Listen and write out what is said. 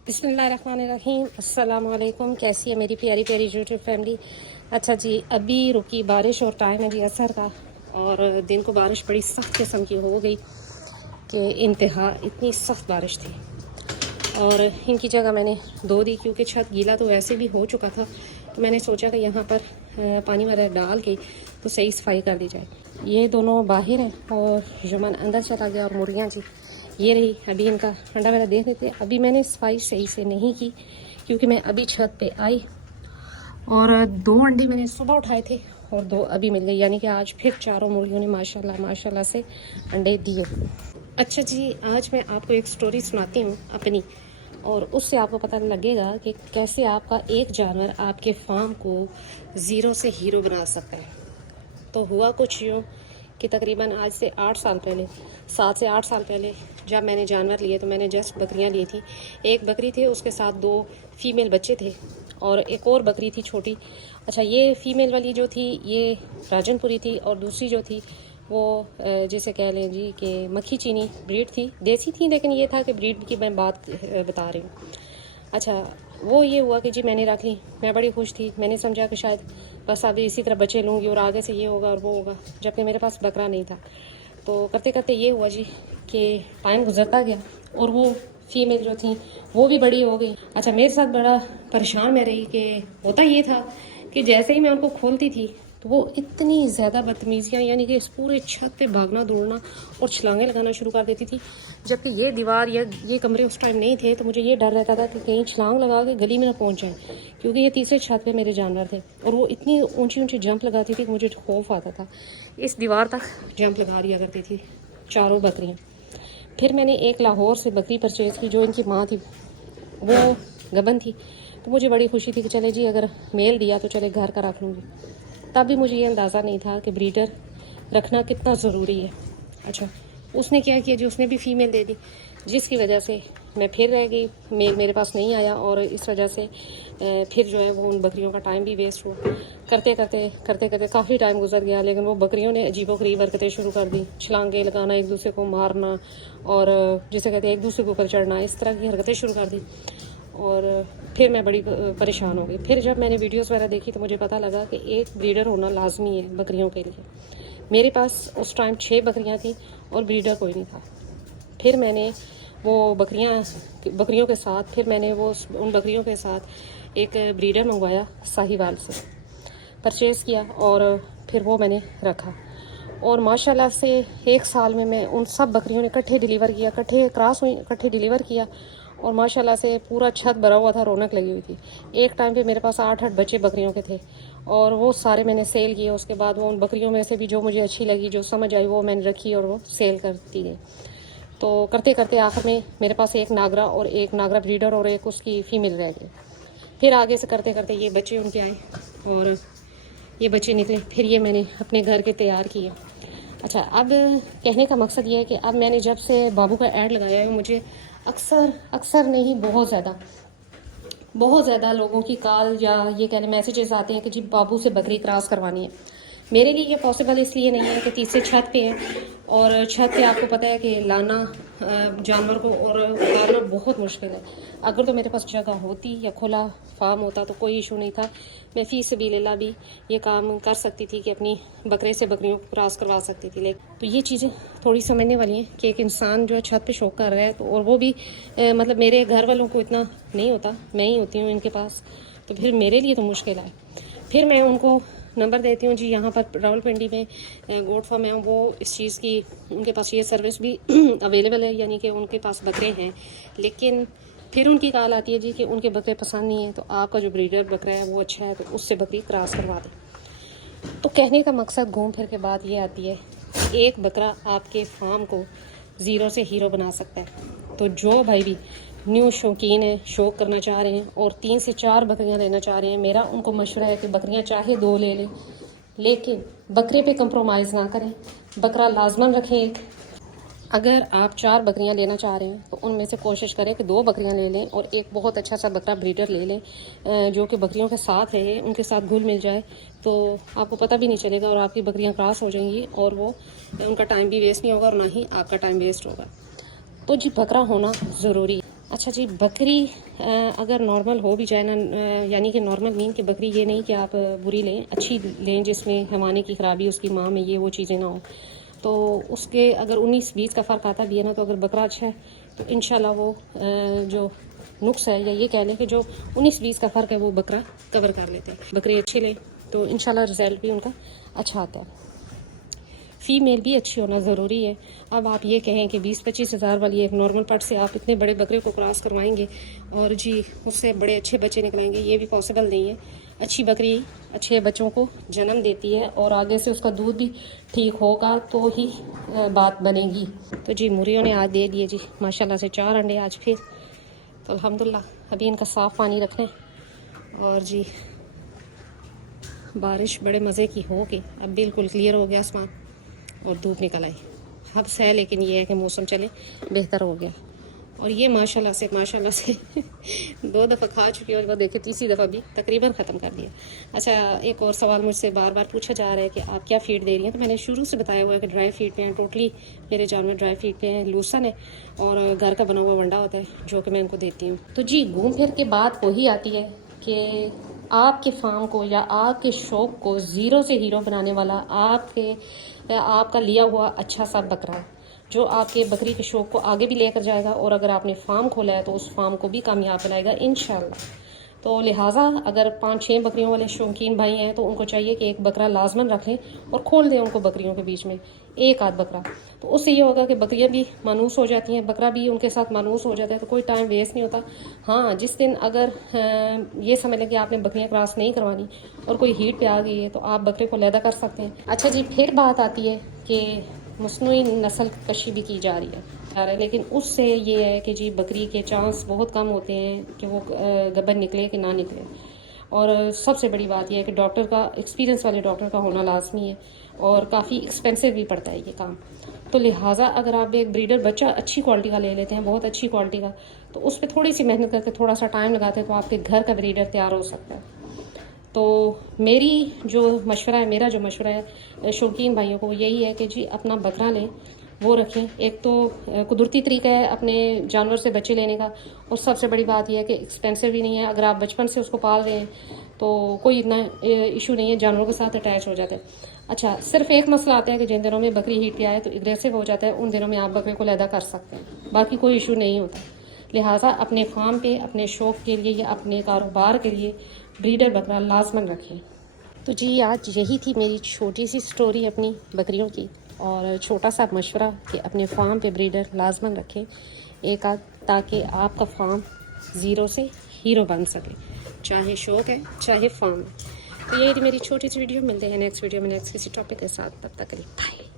बिस्मिल्लाहिर्रहमानिर्रहीम। अस्सलाम वालेकुम। कैसी है मेरी प्यारी प्यारी यूट्यूब फैमिली। अच्छा जी, अभी रुकी बारिश और टाइम है जी असर का, और दिन को बारिश बड़ी सख्त किस्म की हो गई कि इंतहा, इतनी सख्त बारिश थी। और इनकी जगह मैंने धो दी क्योंकि छत गीला तो वैसे भी हो चुका था, तो मैंने सोचा कि यहाँ पर पानी वगैरह डाल के तो सही सफाई कर दी जाए। ये दोनों बाहर हैं और जुमन अंदर चला गया, और मुर्गियाँ जी ये रही। अभी इनका अंडा वगैरह देख लेते हैं। अभी मैंने सफाई सही से नहीं की क्योंकि मैं अभी छत पे आई, और 2 अंडे मैंने सुबह उठाए थे और 2 अभी मिल गए, यानी कि आज फिर चारों मुर्गियों ने माशाल्लाह माशाल्लाह से अंडे दिए। अच्छा जी, आज मैं आपको एक स्टोरी सुनाती हूँ अपनी, और उससे आपको पता लगेगा कि कैसे आपका एक जानवर आपके फार्म को ज़ीरो से हीरो बना सकता है। तो हुआ कुछ यूँ कि तकरीबन आज से 8 साल पहले, 7 से 8 साल पहले जब मैंने जानवर लिए, तो मैंने जस्ट बकरियां ली थी। एक बकरी थी, उसके साथ 2 फीमेल बच्चे थे, और एक और बकरी थी छोटी। अच्छा, ये फीमेल वाली जो थी ये राजनपुरी थी, और दूसरी जो थी वो जैसे कह लें जी कि मक्खी चीनी ब्रीड थी। देसी थी, लेकिन ये था कि ब्रीड की मैं बात बता रही हूँ। अच्छा, वो ये हुआ कि जी मैंने रख ली। मैं बड़ी खुश थी। मैंने समझा कि शायद बस अभी इसी तरह बच्चे लूँगी और आगे से ये होगा और वो होगा, जबकि मेरे पास बकरा नहीं था। तो करते करते ये हुआ जी कि टाइम गुजरता गया, और वो फीमेल जो थी वो भी बड़ी हो गई। अच्छा, मेरे साथ बड़ा परेशान मैं रही कि होता ये था कि जैसे ही मैं उनको खोलती थी तो वो इतनी ज़्यादा बदतमीजियाँ, यानी कि इस पूरे छत पे भागना दौड़ना और छलांगे लगाना शुरू कर देती थी। जबकि ये दीवार या ये कमरे उस टाइम नहीं थे, तो मुझे ये डर रहता था कि कहीं छलांग लगा के गली में ना पहुंच जाए, क्योंकि ये तीसरे छत पे मेरे जानवर थे, और वो इतनी ऊंची ऊंची जंप लगाती थी कि मुझे खौफ आता था। इस दीवार तक जंप लगा दिया करती थी चारों बकरियाँ। फिर मैंने एक लाहौर से बकरी परचेज़ की, जो इनकी माँ थी वो गबन थी। तो मुझे बड़ी खुशी थी कि चले जी, अगर मेल दिया तो चले घर का रख लूँगी। तब भी मुझे ये अंदाज़ा नहीं था कि ब्रीडर रखना कितना ज़रूरी है। अच्छा, उसने क्या किया जी, उसने भी फीमेल दे दी, जिसकी वजह से मैं फिर रह गई, मेल मेरे पास नहीं आया, और इस वजह से फिर जो है वो उन बकरियों का टाइम भी वेस्ट हुआ। करते करते काफ़ी टाइम गुजर गया, लेकिन वो बकरियों ने अजीबोगरीब हरकतें शुरू कर दी। छलांगे लगाना, एक दूसरे को मारना, और जिसे कहते हैं एक दूसरे के ऊपर चढ़ना, इस तरह की हरकतें शुरू कर दी। और फिर मैं बड़ी परेशान हो गई। फिर जब मैंने वीडियोस वगैरह देखी तो मुझे पता लगा कि एक ब्रीडर होना लाजमी है बकरियों के लिए। मेरे पास उस टाइम 6 बकरियां थी और ब्रीडर कोई नहीं था। फिर मैंने वो बकरियों के साथ उन बकरियों के साथ एक ब्रीडर मंगवाया साहिवाल से, परचेज़ किया, और फिर वो मैंने रखा। और माशाल्लाह से 1 साल में मैं उन सब बकरियों ने इकट्ठे डिलीवर किया, और माशाल्लाह से पूरा छत भरा हुआ था, रौनक लगी हुई थी। एक टाइम पे मेरे पास 8-8 बच्चे बकरियों के थे, और वो सारे मैंने सेल किए। उसके बाद वो उन बकरियों में से भी जो मुझे अच्छी लगी, जो समझ आई, वो मैंने रखी और वो सेल करती गई। तो करते करते आखिर में मेरे पास एक नागरा ब्रीडर और एक उसकी फ़ीमेल रह गई। फिर आगे से करते करते ये बच्चे उनके आए, और ये बच्चे निकले। फिर ये मैंने अपने घर के तैयार किए। अच्छा, अब कहने का मकसद ये है कि अब मैंने जब से बाबू का ऐड लगाया है, मुझे अक्सर नहीं, बहुत ज़्यादा लोगों की कॉल या ये कह लें मैसेजेस आते हैं कि जी बाबू से बकरी क्रॉस करवानी है। मेरे लिए ये पॉसिबल इसलिए नहीं है कि तीसरे छत पे है, और छत पे आपको पता है कि लाना जानवर को और उतारना बहुत मुश्किल है। अगर तो मेरे पास जगह होती या खुला फार्म होता तो कोई इशू नहीं था, मैं फ़ी सबीलिल्लाह भी ये काम कर सकती थी कि अपनी बकरे से बकरियों को क्रॉस करवा सकती थी। लेकिन तो ये चीज़ें थोड़ी समझने वाली हैं कि एक इंसान जो है छत पे शौक कर रहा है, तो और वो भी मतलब मेरे घर वालों को इतना नहीं होता, मैं ही होती हूँ इनके पास, तो फिर मेरे लिए तो मुश्किल है। फिर मैं उनको नंबर देती हूँ जी, यहाँ पर रावलपिंडी में गोट फार्म है, वो इस चीज़ की उनके पास ये सर्विस भी अवेलेबल है, यानी कि उनके पास बकरे हैं। लेकिन फिर उनकी कॉल आती है जी कि उनके बकरे पसंद नहीं है, तो आपका जो ब्रीडर बकरा है वो अच्छा है, तो उससे बकरी क्रॉस करवा दें। तो कहने का मकसद घूम फिर के बात ये आती है, एक बकरा आपके फार्म को ज़ीरो से हीरो बना सकता है। तो जो भाई भी न्यू शौकीन है, शौक करना चाह रहे हैं और 3 से 4 बकरियां लेना चाह रहे हैं, मेरा उनको मशवरा है कि बकरियां चाहे 2 ले लें, लेकिन बकरे पे कंप्रोमाइज़ ना करें। बकरा लाजमन रखें एक। अगर आप 4 बकरियां लेना चाह रहे हैं तो उनमें से कोशिश करें कि 2 बकरियां ले लें, और एक बहुत अच्छा सा बकरा ब्रीडर ले लें जो कि बकरियों के साथ रहे, उनके साथ घुल मिल जाए, तो आपको पता भी नहीं चलेगा और आपकी बकरियां क्रॉस हो जाएंगी, और वो उनका टाइम भी वेस्ट नहीं होगा और ना ही आपका टाइम वेस्ट होगा। तो जी बकरा होना ज़रूरी है। अच्छा जी, बकरी अगर नॉर्मल हो भी जाए ना, यानी कि नॉर्मल मीन कि बकरी ये नहीं कि आप बुरी लें, अच्छी लें जिसमें हवाने की ख़राबी उसकी माँ में ये वो चीज़ें ना हो, तो उसके अगर 19-20 का फ़र्क आता भी है ना, तो अगर बकरा अच्छा है तो इंशाल्लाह वो जो नुक्स है या ये कह लें कि जो 19-20 का फ़र्क है वो बकरा कवर कर लेते हैं। बकरी अच्छे लें तो इंशाल्लाह रिज़ल्ट भी उनका अच्छा आता है। फ़ीमेल भी अच्छी होना ज़रूरी है। अब आप ये कहें कि 20-25 हज़ार वाली एक नॉर्मल पट से आप इतने बड़े बकरे को क्रॉस करवाएंगे और जी उससे बड़े अच्छे बच्चे निकलेंगे, ये भी पॉसिबल नहीं है। अच्छी बकरी अच्छे बच्चों को जन्म देती है और आगे से उसका दूध भी ठीक होगा तो ही बात बनेगी। तो जी मुर्गियों ने आज दे दिए जी माशाल्लाह से 4 अंडे आज फिर, तो अल्हम्दुलिल्लाह अभी इनका साफ़ पानी रखना है। और जी बारिश बड़े मज़े की हो गई, अब बिल्कुल क्लियर हो गया आसमान और धूप निकल आई। हब्स है लेकिन ये है कि मौसम चले बेहतर हो गया। और ये माशाल्लाह से 2 दफ़ा खा चुकी है और वो देखे तीसरी दफ़ा भी तकरीबन ख़त्म कर दिया। अच्छा, एक और सवाल मुझसे बार बार पूछा जा रहा है कि आप क्या फ़ीड दे रही हैं, तो मैंने शुरू से बताया हुआ है कि ड्राई फीड पे हैं। टोटली मेरे जानवर ड्राई फीड पे हैं। लूसन है और घर का बना हुआ वंडा होता है जो कि मैं इनको देती हूँ। तो जी घूम फिर के बात वही आती है कि आपके फार्म को या आपके शौक़ को ज़ीरो से हीरो बनाने वाला आपका लिया हुआ अच्छा सा बकरा है, जो आपके बकरी के शौक़ को आगे भी लेकर जाएगा और अगर आपने फार्म खोला है तो उस फार्म को भी कामयाब बनाएगा इंशाल्लाह। तो लिहाजा अगर 5-6 बकरियों वाले शौकीन भाई हैं तो उनको चाहिए कि एक बकरा लाजमन रखें और खोल दें उनको बकरियों के बीच में एक आध बकरा। तो उससे ये होगा कि बकरियां भी मानूस हो जाती हैं, बकरा भी उनके साथ मानूस हो जाता है, तो कोई टाइम वेस्ट नहीं होता। हाँ, जिस दिन अगर ये समझ लें कि आपने बकरियां क्रॉस नहीं करवानी और कोई हीट पे आ गई है तो आप बकरे को लैदा कर सकते हैं। अच्छा जी, फिर बात आती है कि मस्नूई नस्ल कशी भी की जा रही है, लेकिन उससे ये है कि जी बकरी के चांस बहुत कम होते हैं कि वो गबन निकले कि ना निकले। और सबसे बड़ी बात यह है कि डॉक्टर का एक्सपीरियंस वाले डॉक्टर का होना लाजमी है और काफ़ी एक्सपेंसिव भी पड़ता है ये काम। तो लिहाजा अगर आप एक ब्रीडर बच्चा अच्छी क्वालिटी का ले लेते हैं, बहुत अच्छी क्वालिटी का, तो उस पर थोड़ी सी मेहनत करके थोड़ा सा टाइम लगाते हैं तो आपके घर का ब्रीडर तैयार हो सकता है। तो मेरा जो मशवरा है शौकीन भाइयों को यही है कि जी अपना बकरा लें, वो रखें। एक तो कुदरती तरीका है अपने जानवर से बच्चे लेने का और सबसे बड़ी बात यह है कि एक्सपेंसिव भी नहीं है। अगर आप बचपन से उसको पाल रहे हैं तो कोई इतना इशू नहीं है, जानवरों के साथ अटैच हो जाता है। अच्छा, सिर्फ एक मसला आता है कि जिन दिनों में बकरी हीट पे आए तो एग्रेसिव हो जाता है, उन दिनों में आप बकरे को लैदा कर सकते हैं, बाकी कोई इशू नहीं होता। लिहाजा अपने फार्म पे अपने शौक़ के लिए या अपने कारोबार के लिए ब्रीडर बकरा लाजमन रखें। तो जी आज यही थी मेरी छोटी सी स्टोरी अपनी बकरियों की और छोटा सा मशवरा कि अपने फार्म पे ब्रीडर लाजमन रखें एक आध, ताकि आपका फार्म ज़ीरो से हीरो बन सके, चाहे शौक़ है चाहे फार्म है। तो यही थी मेरी छोटी सी वीडियो। मिलते हैं नेक्स्ट वीडियो में नेक्स्ट किसी टॉपिक के साथ, तब तक के लिए बाय।